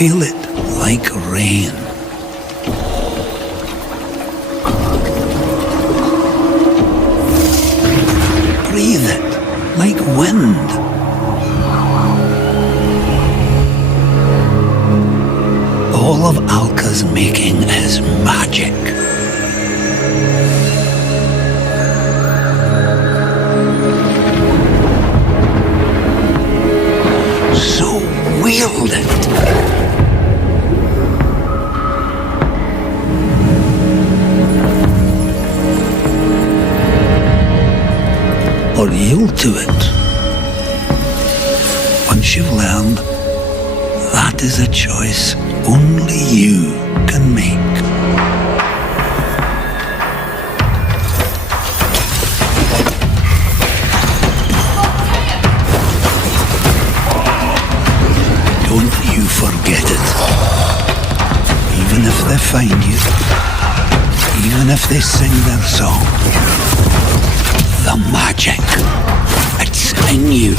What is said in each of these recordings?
Feel it like rain. Breathe it like wind. All of Alka's making is magic. So wield it. Or yield to it. Once you've learned, that is a choice only you can make. Don't you forget it. Even if they find you, even if they sing their song, the magic, it's in you.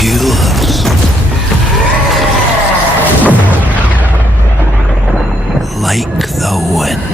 Yours. Like the wind.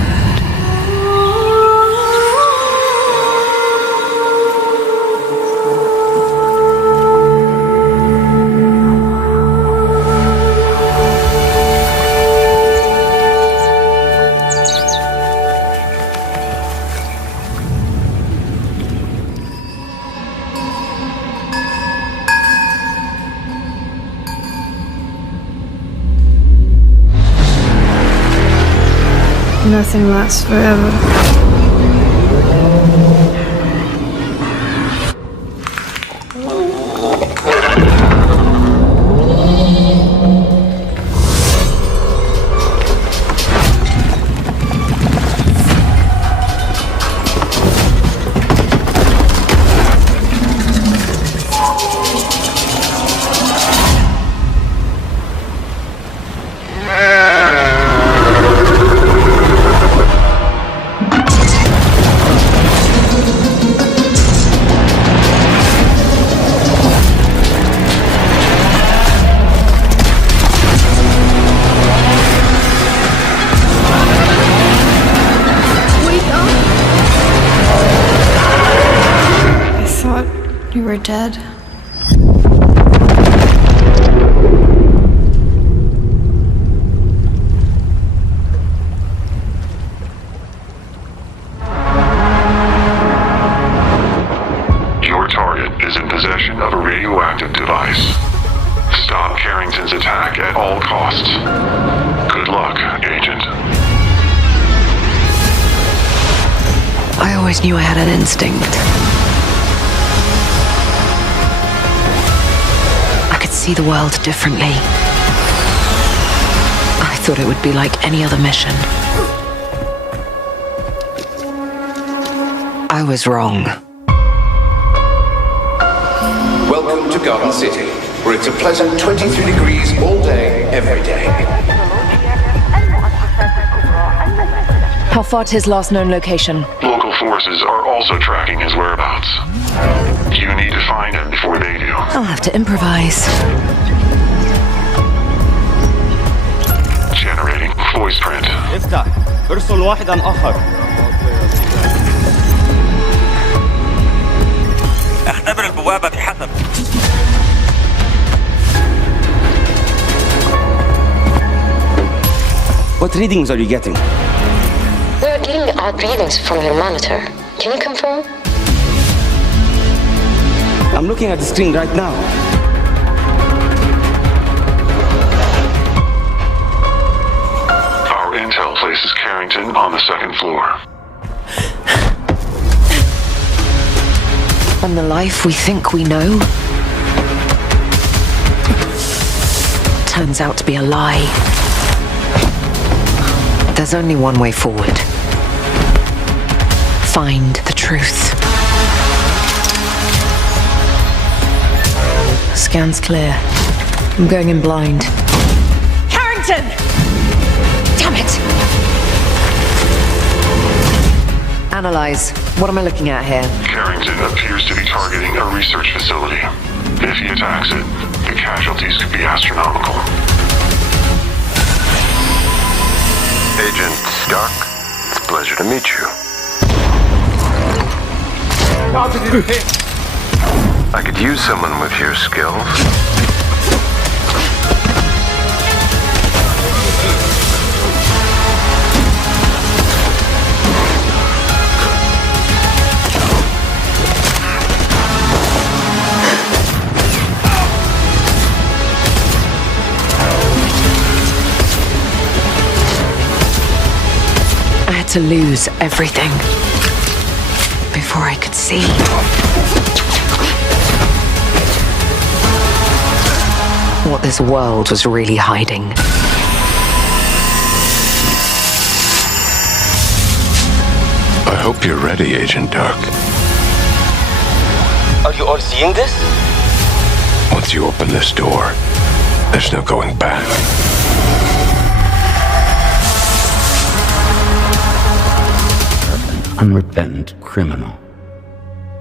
Nothing lasts forever. You were dead. Your target is in possession of a radioactive device. Stop Carrington's attack at all costs. Good luck, Agent. I always knew I had an instinct. See the world differently. I thought it would be like any other mission. I was wrong. Welcome to Garden City, where it's a pleasant 23 degrees all day, every day. How far to his last known location? Local forces are also tracking his whereabouts. You need to find him before they do. I'll have to improvise. Generating voice print. افتح. ارسل واحدا آخر. اختبر البوابة بحسب. What readings are you getting? We are getting odd readings from your monitor. Can you confirm? I'm looking at the screen right now. Our intel places Carrington on the second floor. And the life we think we know turns out to be a lie. There's only one way forward. Find the truth. Scan's clear. I'm going in blind. Carrington! Damn it! Analyze. What am I looking at here? Carrington appears to be targeting a research facility. If he attacks it, the casualties could be astronomical. Agent Stark, it's a pleasure to meet you. I could use someone with your skills. I had to lose everything before I could see. What this world was really hiding. I hope you're ready, Agent Dark. Are you all seeing this? Once you open this door, there's no going back. Unrepentant criminal,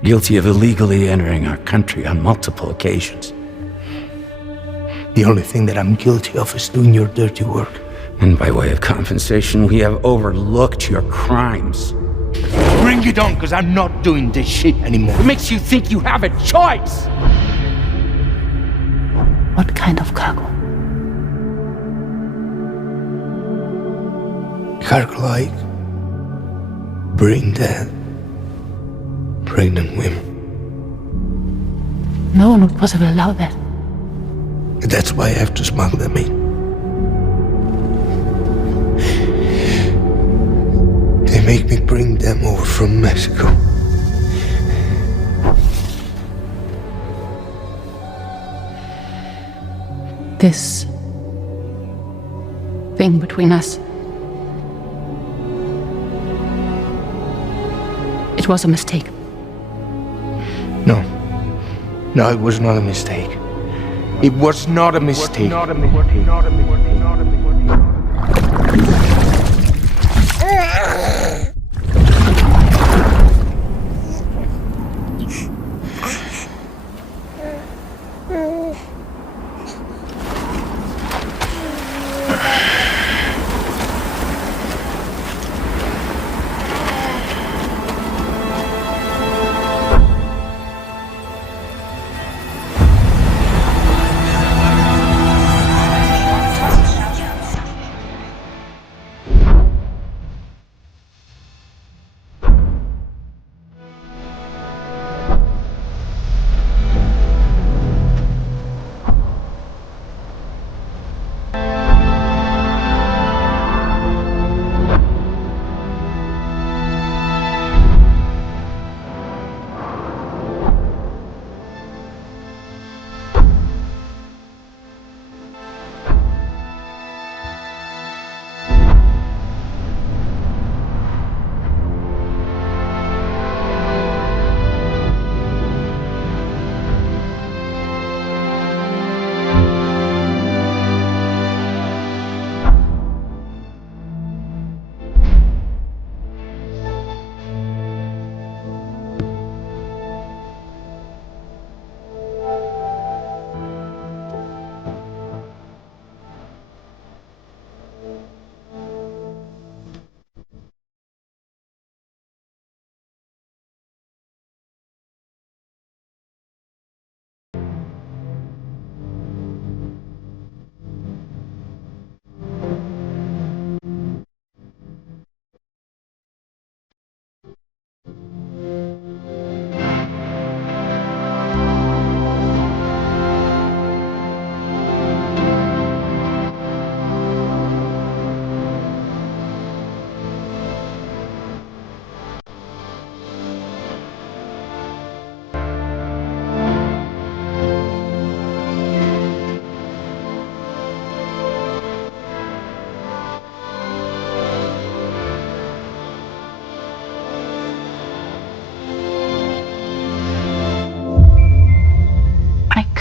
guilty of illegally entering our country on multiple occasions. The only thing that I'm guilty of is doing your dirty work. And by way of compensation, we have overlooked your crimes. Bring it on, because I'm not doing this shit anymore. What makes you think you have a choice? What kind of cargo? Cargo like brain dead, pregnant women. No one would possibly allow that. That's why I have to smuggle them in. They make me bring them over from Mexico. This thing between us. It was a mistake. No, it was not a mistake. It was not a mistake.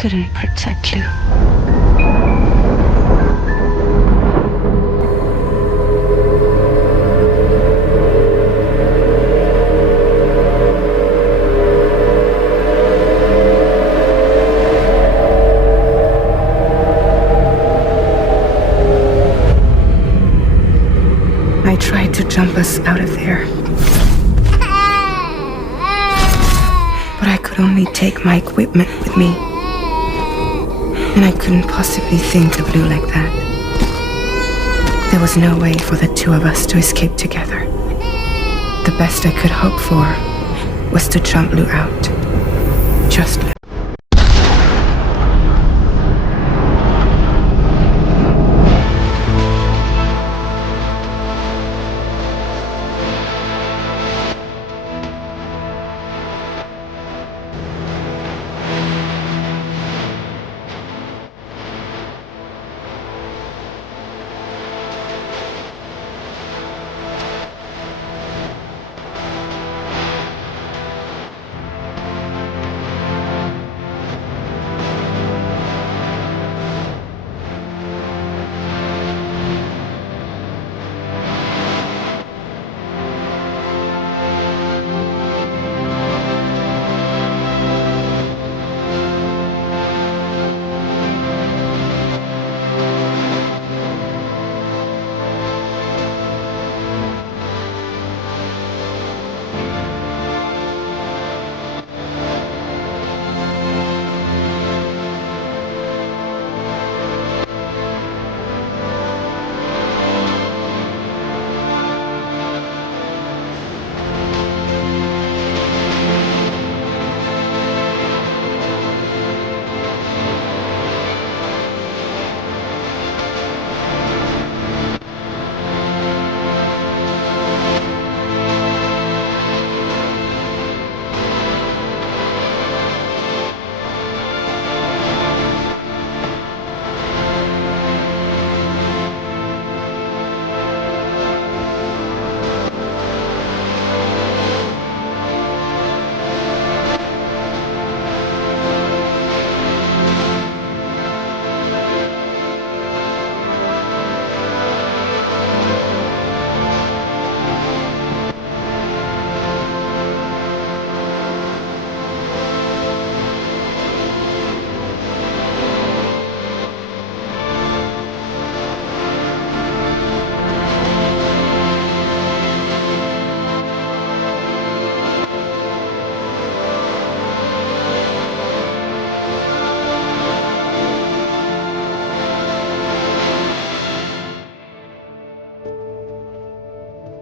couldn't protect you. jump us out of there. But I could only take my equipment with me. And I couldn't possibly think of Lou like that. There was no way for the two of us to escape together. The best I could hope for was to jump Lou out. Just Lou.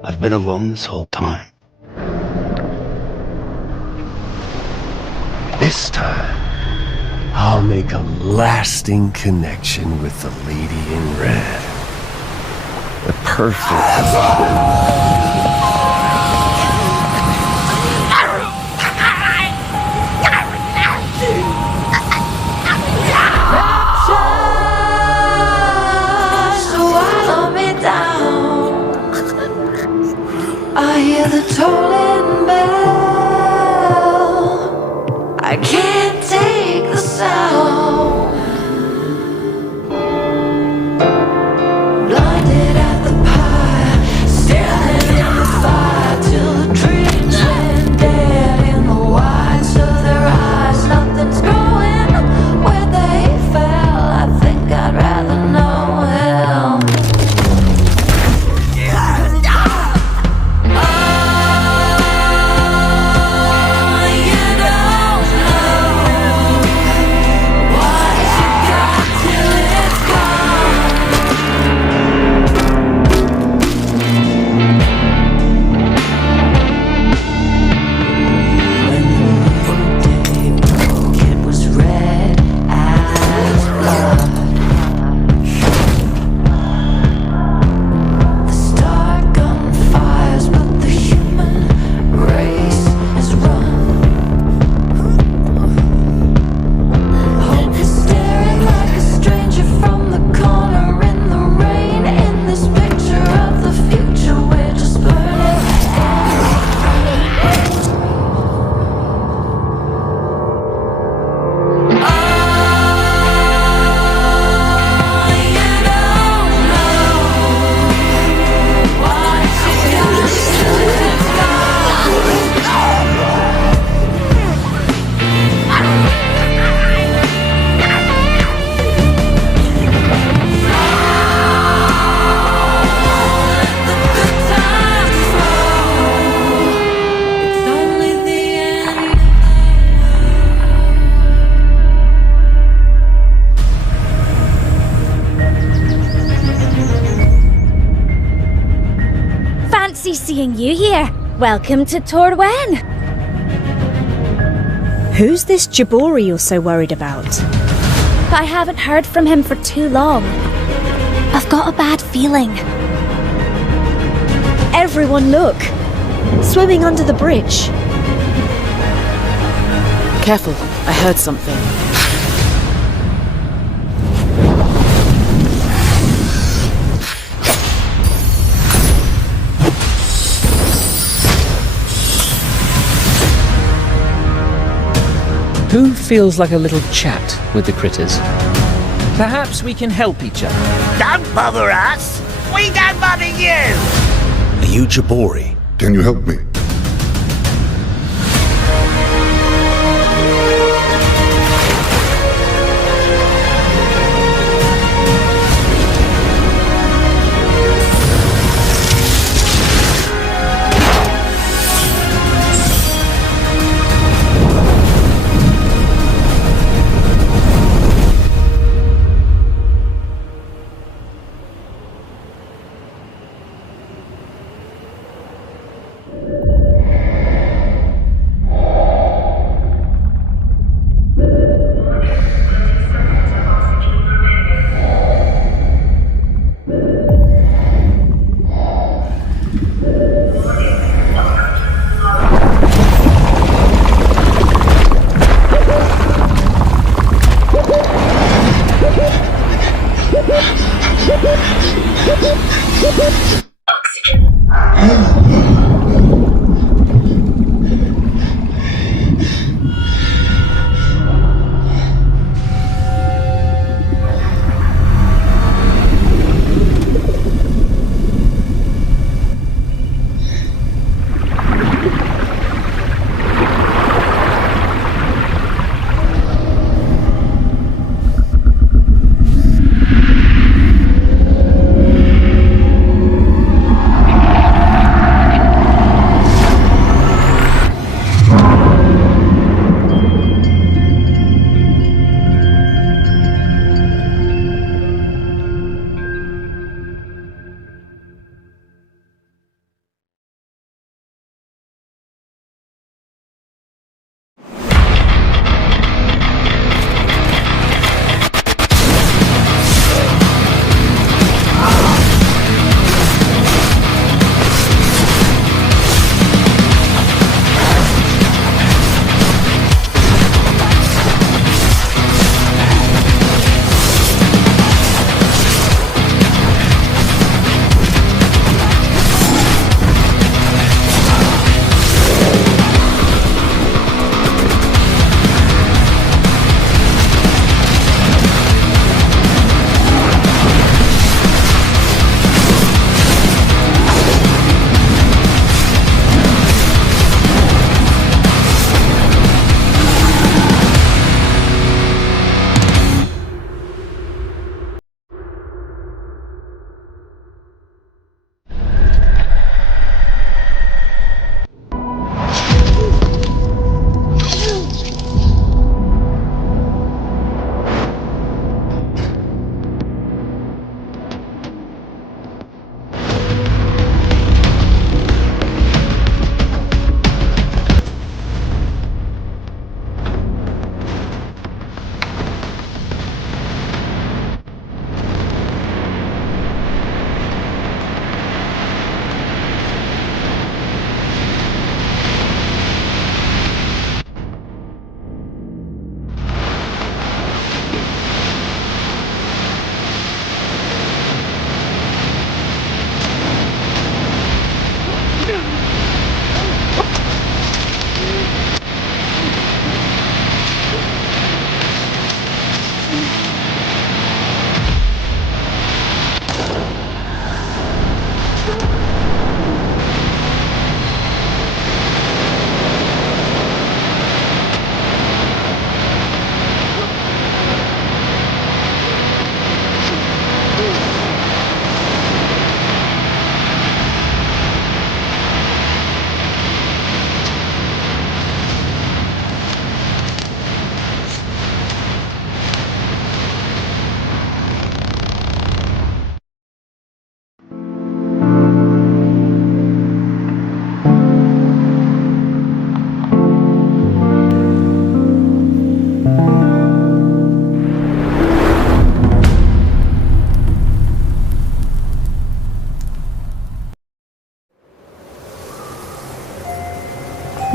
I've been alone this whole time. This time, I'll make a lasting connection with the lady in red. The perfect... I hear the tolling bell. I can't take the sound. Blinded at the pie, staring in the fancy seeing you here. Welcome to Torwen. Who's this Jabori you're so worried about? I haven't heard from him for too long. I've got a bad feeling. Everyone look! Swimming under the bridge. Careful, I heard something. Who feels like a little chat with the critters? Perhaps we can help each other. Don't bother us! We don't bother you! Are you Jabori? Can you help me?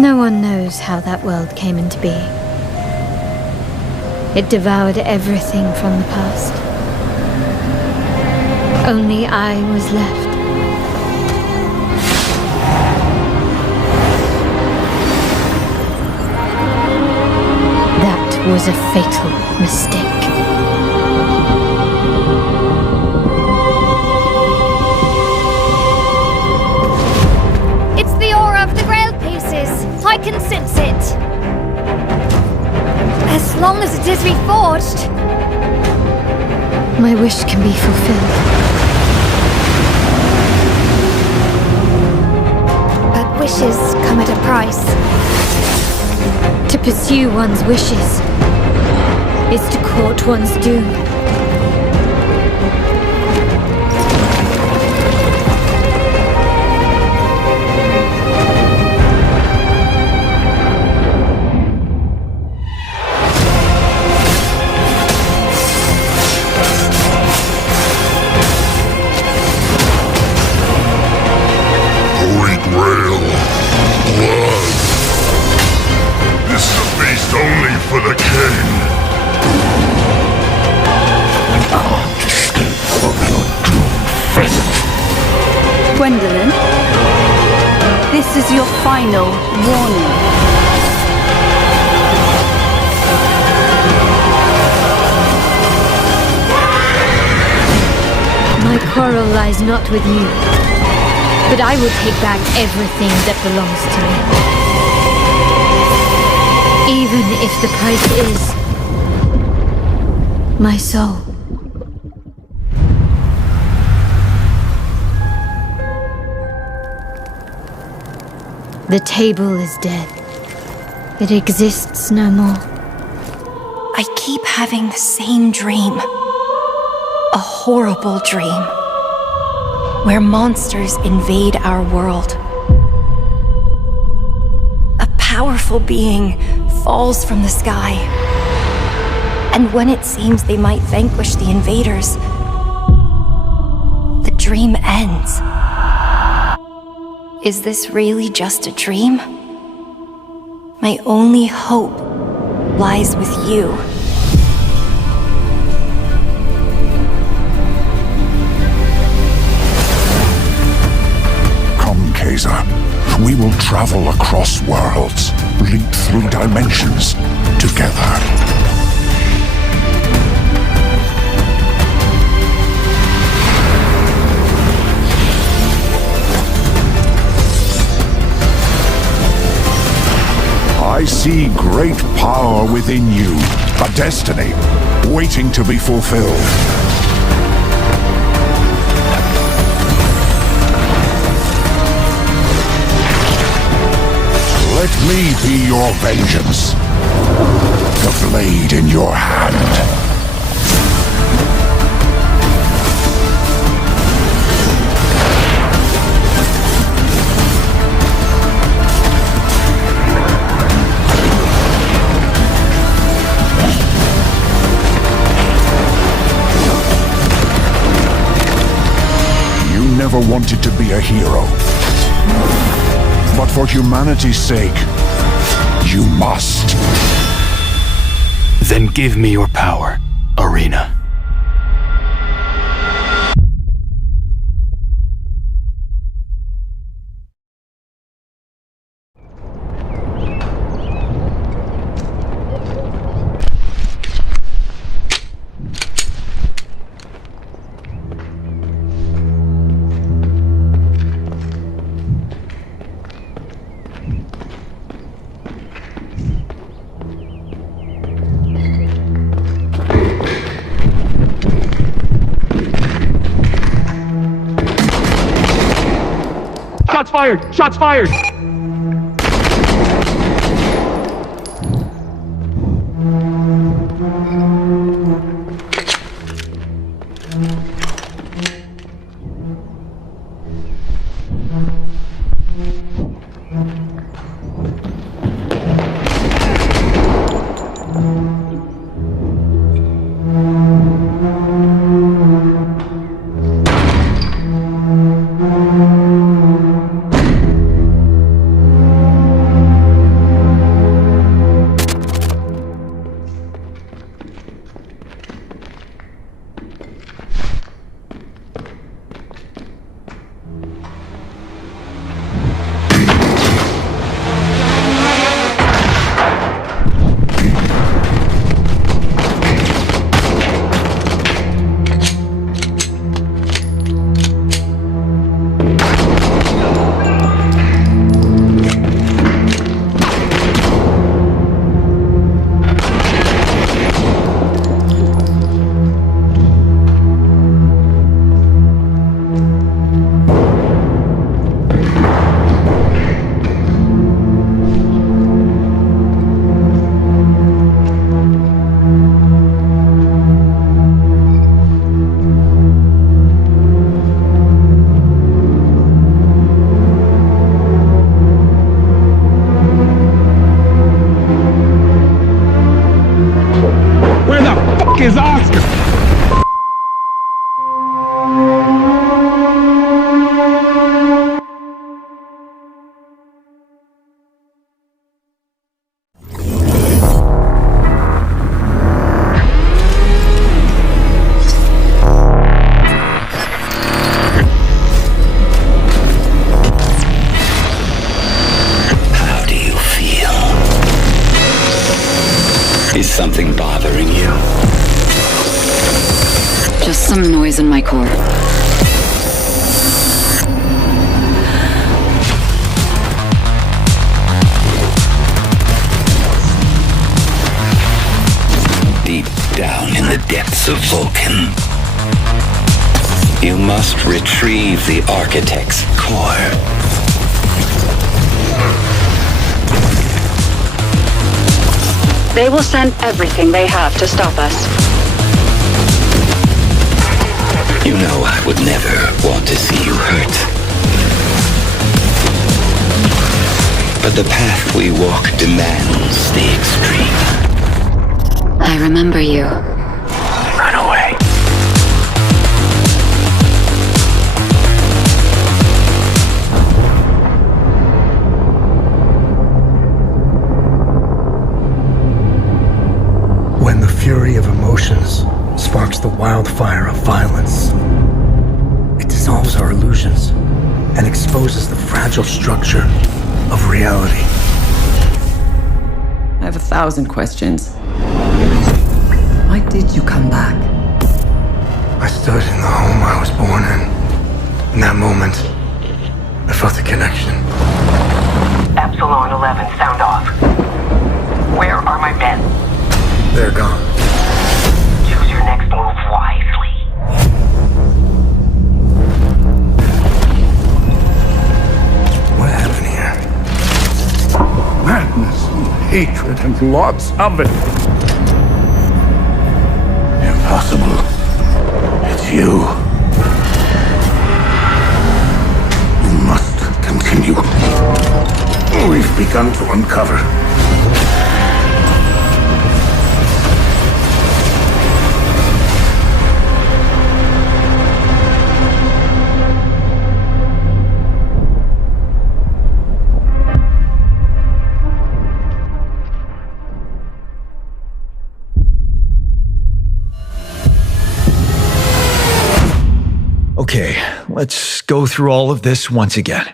No one knows how that world came into being. It devoured everything from the past. Only I was left. That was a fatal mistake. It's the aura of the Grail pieces. I can sense it. As long as it is reforged, my wish can be fulfilled. But wishes come at a price. To pursue one's wishes is to court one's doom. Holy Grail. Blood. This is a feast only for the king. Gwendolyn, this is your final warning. My quarrel lies not with you, but I will take back everything that belongs to me. Even if the price is my soul. The table is dead. It exists no more. I keep having the same dream. A horrible dream. Where monsters invade our world. A powerful being falls from the sky. And when it seems they might vanquish the invaders, the dream ends. Is this really just a dream? My only hope lies with you. Come, Kaiser. We will travel across worlds, leap through dimensions, together. I see great power within you, a destiny waiting to be fulfilled. Let me be your vengeance, the blade in your hand. Never wanted to be a hero. But for humanity's sake, you must. Then give me your power, Arena. Shots fired! Shots fired! Some noise in my core. Deep down in the depths of Vulcan, you must retrieve the Architect's core. They will send everything they have to stop us. You know I would never want to see you hurt. But the path we walk demands the extreme. I remember you. Run away. When the fury of emotions sparks the wildfire of violence, it dissolves our illusions and exposes the fragile structure of reality. I have 1,000 questions. Why did you come back? I stood in the home I was born in. In that moment, I felt a connection. Epsilon 11, sound off. Where are my men? They're gone. Choose your next move wisely. What happened here? Madness and hatred and lots of it. Impossible. It's you. We must continue. We've begun to uncover. Okay, let's go through all of this once again.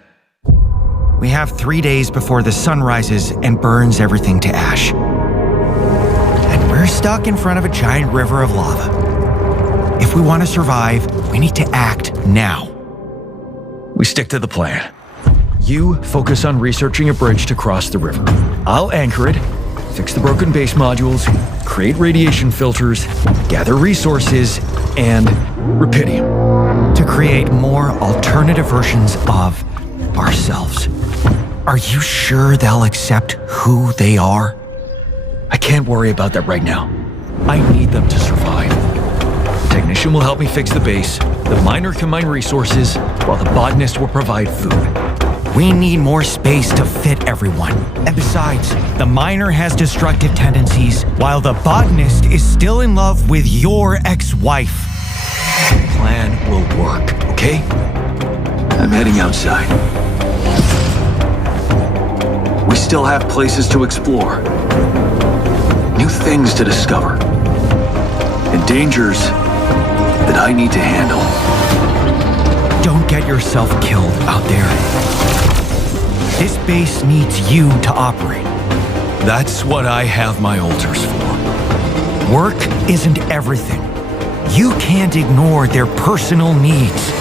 We have 3 days before the sun rises and burns everything to ash. And we're stuck in front of a giant river of lava. If we want to survive, we need to act now. We stick to the plan. You focus on researching a bridge to cross the river. I'll anchor it, fix the broken base modules, create radiation filters, gather resources, and rubidium to create more alternative versions of ourselves. Are you sure they'll accept who they are? I can't worry about that right now. I need them to survive. The technician will help me fix the base, the miner can mine resources, while the botanist will provide food. We need more space to fit everyone. And besides, the miner has destructive tendencies, while the botanist is still in love with your ex-wife. The plan will work, okay? I'm heading outside. We still have places to explore, new things to discover, and dangers that I need to handle. Don't get yourself killed out there. This base needs you to operate. That's what I have my altars for. Work isn't everything. You can't ignore their personal needs.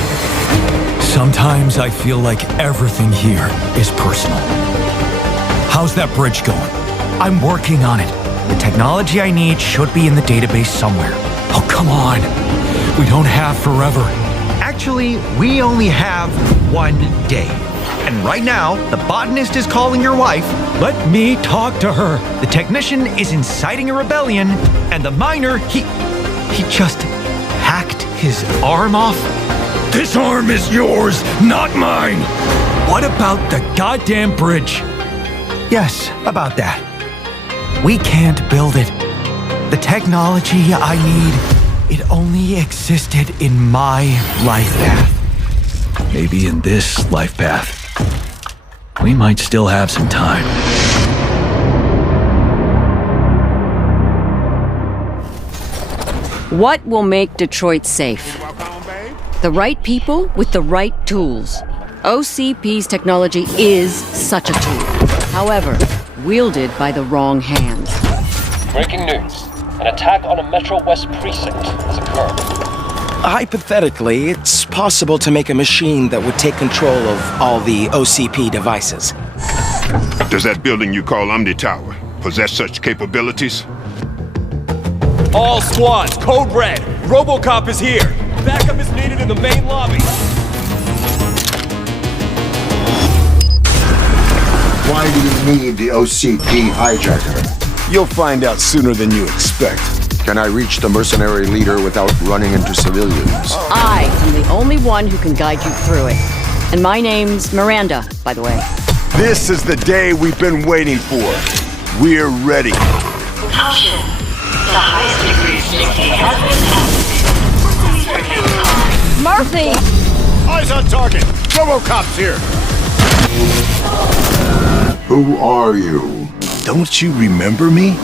Sometimes I feel like everything here is personal. How's that bridge going? I'm working on it. The technology I need should be in the database somewhere. Oh, come on. We don't have forever. Actually, we only have 1 day. And right now, the botanist is calling your wife. Let me talk to her. The technician is inciting a rebellion, and the miner, he just hacked his arm off. This arm is yours, not mine. What about the goddamn bridge? Yes, about that. We can't build it. The technology I need, it only existed in my life path. Maybe in this life path, we might still have some time. What will make Detroit safe? The right people with the right tools. OCP's technology is such a tool. However, wielded by the wrong hands. Breaking news. An attack on a Metro West precinct has occurred. hypothetically, it's possible to make a machine that would take control of all the OCP devices. Does that building you call Omni Tower possess such capabilities? All squads, code red. RoboCop is here. Backup is needed in the main lobby. Why do you need the OCP hijacker? You'll find out sooner than you expect. Can I reach the mercenary leader without running into civilians? I am the only one who can guide you through it. And my name's Miranda, by the way. This is the day we've been waiting for. We're ready. Caution. The highest degree of safety has been passed. Murphy! Eyes on target. RoboCop's here. Who are you? Don't you remember me?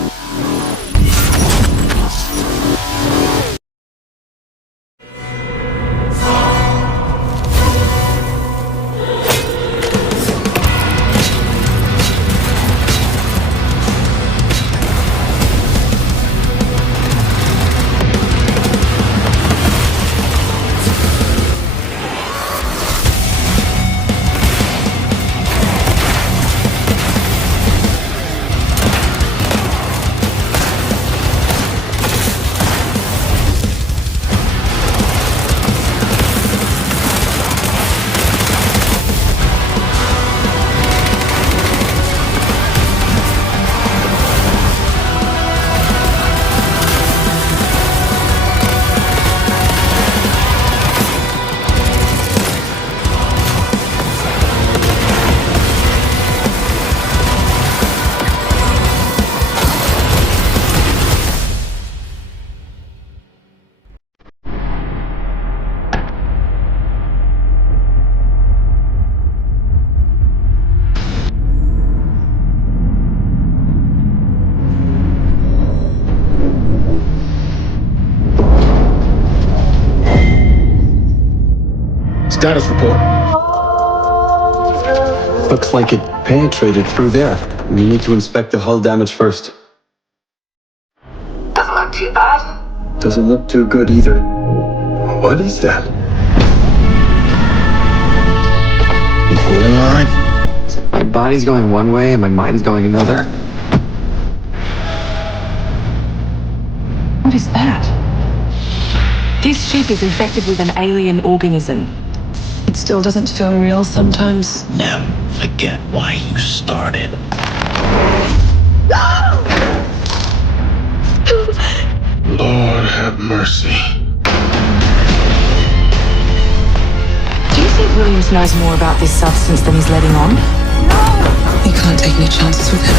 Status report. Looks like it penetrated through there. We need to inspect the hull damage first. Doesn't look too bad. Doesn't look too good either. What is that? You feeling alright? My body's going one way and my mind's going another. What is that? This ship is infected with an alien organism. It still doesn't feel real sometimes. Never forget why you started. Lord have mercy. Do you think Williams knows more about this substance than he's letting on? You can't take any chances with him.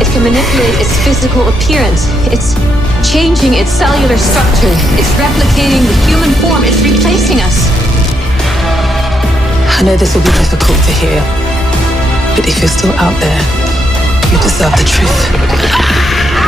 It can manipulate its physical appearance. It's changing its cellular structure. It's replicating the human form. It's replacing us. I know this will be difficult to hear, but if you're still out there, you deserve the truth.